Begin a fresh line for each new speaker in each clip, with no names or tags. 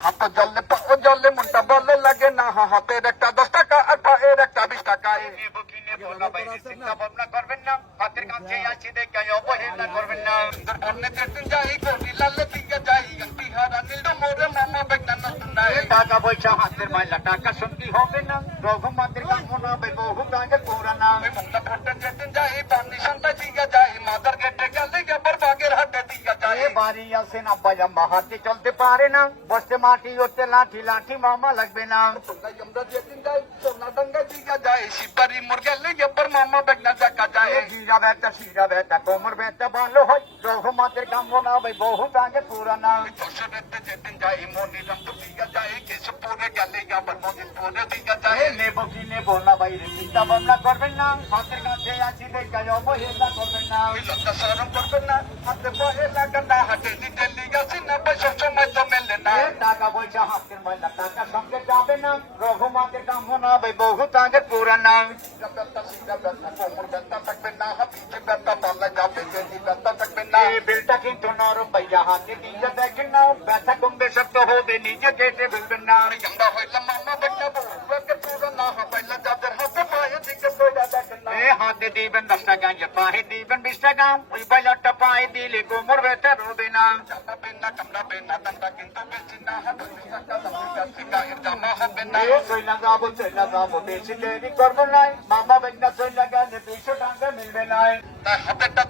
হাতে জলে পাও জলে মনটা ভালো লাগে না হা হাতের একটা দশ টাকা আর পায়ের একটা বিশ টাকা
চিন্তা ভাবনা করবেন না হাতের কাছে আছি দেখে অবহেলা করবেন না
যাই কোটি লালে দিকে যাই বিহার নীল মোরে মামা বেগনা নতুন নাই
টাকা পয়সা হাতের মাইলা টাকা শুনতে হবে না রঘুমাতের কামনা বে বহু গাঙ্গে পুরানা
মঙ্গলা পট্টে যেদিন যাই পানি সন্তায় যাই
এ বাড়ি আসেন হাতে চলতে পারে না বসতে মাটি ওতে লাঠি লাঠি মামা লাগবে না জিরা ব্যথা শিরা ব্যথা কোমর ব্যথা ভালো হয় রঘুমাতের কামনা বে বহু গাঙ্গে পুরানা নেব কি নেব না বাইরে চিন্তা ভাবনা করবেন না হাতের কাছে আছি দেখে অবহেলা করবেন না
করবেন না হাতে পায়ে লাগান না হাটে দিতে লিগাছি না পয়সা সময় তো মেলে না
এ টাকা পয়সা হাতের মাইলা টাকা সঙ্গে যাবে না রঘুমাতের কামনা বে বহু গাঙ্গে পুরানা
ব্যথা সিধা ব্যথা কোমর ব্যথা থাকবে না হাতে ব্যথা পাল্লা যাবে যদি ব্যথা থাকবে না
এই বিলটা কিন্তু নরম পাইয়া হাতে দিয়ে দেখেন না ব্যথা কমবে শক্ত হবে নিজে কেটে ফেলবেন না
আমরা হইলাম মামা হাতে
দিবেন দশ টাকা যে পায়ে দিবেন বিশ টাকা ওই বাইলাটা পায়ে দিলে কোমর ব্যথা রবে না
চাপাবে না কামড়াবে না দামটা কিন্তু বেশি না হবে জামা হবে না
চইলা যাব চইলা যাব বেশি দেরি করব নাই মামা বেগনা চইলা গেলে দুইশো টাকা মিলবে নাই
তাই হাতেরটা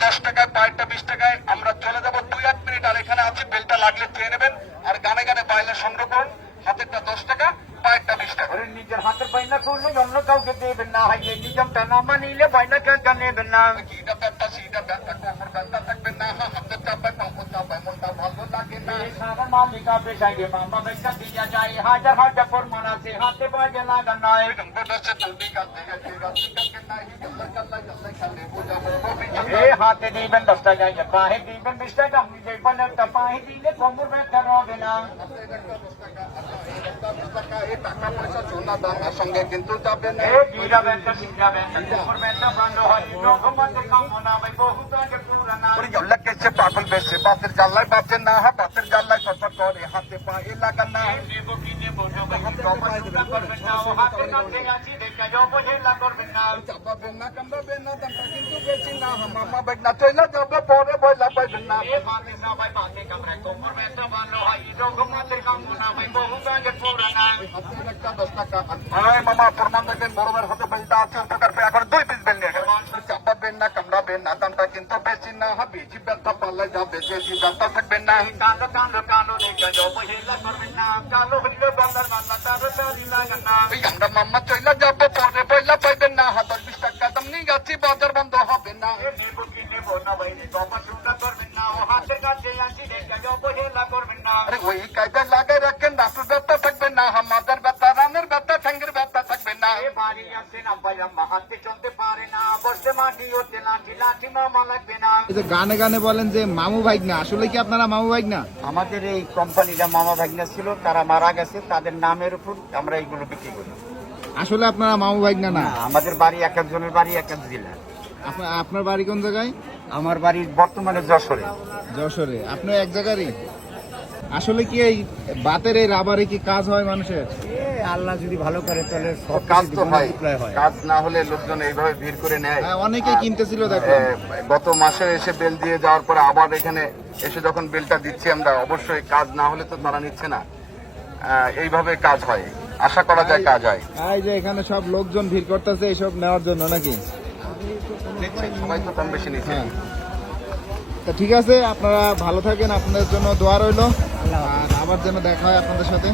بالله يجي يوم تنامني لبينك جني بالله جيد بنت سيد
بنت كفر بنت تك بالله حمد تبت محمود تبت منت भालो लागे ना सागर मालिका बेचारे मामा बेचा
दिया जाए हाजर हाजर पर मना से हाथे बाजे ना गन्ना है तुमको दस जल्दी करते
हैं तेरा टिकट के ना ही कल्ला कल्ला कल्ला खाले पूजा को भी ए हाथे दीवन दस्ता जाए जपा है दीवन बिस्ता का हम देवन तपा है दीले कोमर में करो बिना ব্যথা বন্ধ হয় রঘুমাতে কামনা ভাই বহুত আগে পুরানা
কেছে পাগল বেশে বাতের জাল্লায় বাঁচে না হা বাতের জাল্লায় কত করে হাতে পায়ে লাগা না
নেবো কি নেবো না করবেন না ও হাতে কাছে আছি দেখে অবহেলা করবেন না
চাপাবে না কামড়াবে না দামটা কিন্তু বেশি না হা মামা বেগ না চইলা যাবে পরে বইলা পাইবেন না হাতের একটা দশ টাকা আয় মামা প্রমাণ দেখবেন বড় ভাইয়ের হাতে বেলটা আছে উপকার পেয়ে এখন দুই পিস বেল নিয়ে গেলেন। চাপাবেন না কামড়াবেন না দামটা কিন্তু বেশি না হা বেশি ব্যথা পাল্লে যাবে বেশি ব্যথা থাকবেন না
কালো কালো কালো দেখে অবহেলা করবেন না কালো হইলে বাংলার বাংলা তার সারি লাগান না
ওই আমরা মাম্মা চইলা যাবো পরে বইলা পাইবেন না হা দশ বিশ টাকা দাম নিয়ে যাচ্ছি বাজার বন্ধ হবে না
এ নেবো কি নেবো না বাইরে কমা শুনতে করবেন না ও হাতের কাছে আছি দেখে অবহেলা করবেন না
আরে ওই কায়দা
গানে গানে বলেন যে মামু ভাইক না আসলে কি আপনারা মামু ভাইক না
আমাদের এই কোম্পানিটা মামা ভাগ্না ছিল তারা মারা গেছে তাদের নামের উপর আমরা এইগুলো বিক্রি করি।
আসলে আপনারা মামু ভাইক না?
আমাদের বাড়ি এক একজনের বাড়ি এক এক জেলা
আপনার বাড়ি কোন জায়গায়?
আমার বাড়ি বর্তমানে যশোরে।
যশোরে। আপনি এক জায়গারই? আসলে কি এই বাতের এই রাবারে কি কাজ হয় মানুষের?
আল্লাহ যদি ভালো করে তাহলে সব
কাজ তো হয়। কাজ না হলে লোকজন এইভাবে ভিড় করে নেয়।
হ্যাঁ, অনেকেই কিনতেছিল
এ, গত মাসে এসে বেল দিয়ে যাওয়ার পরে আবার এখানে এসে যখন বেলটা দিচ্ছি আমরা অবশ্যই কাজ না হলে তো তারা নিচ্ছে না। আহ, এইভাবে কাজ হয়। আশা করা যায় কাজ হয়।
এই যে এখানে সব লোকজন ভিড় করতেছে এইসব নেওয়ার জন্য নাকি?
সবাই তো কম বেশি নিচ্ছে।
হ্যাঁ। তা ঠিক আছে আপনারা ভালো থাকেন আপনাদের জন্য দোয়া রইল। আর আবার যেন দেখা হয় আপনাদের সাথে।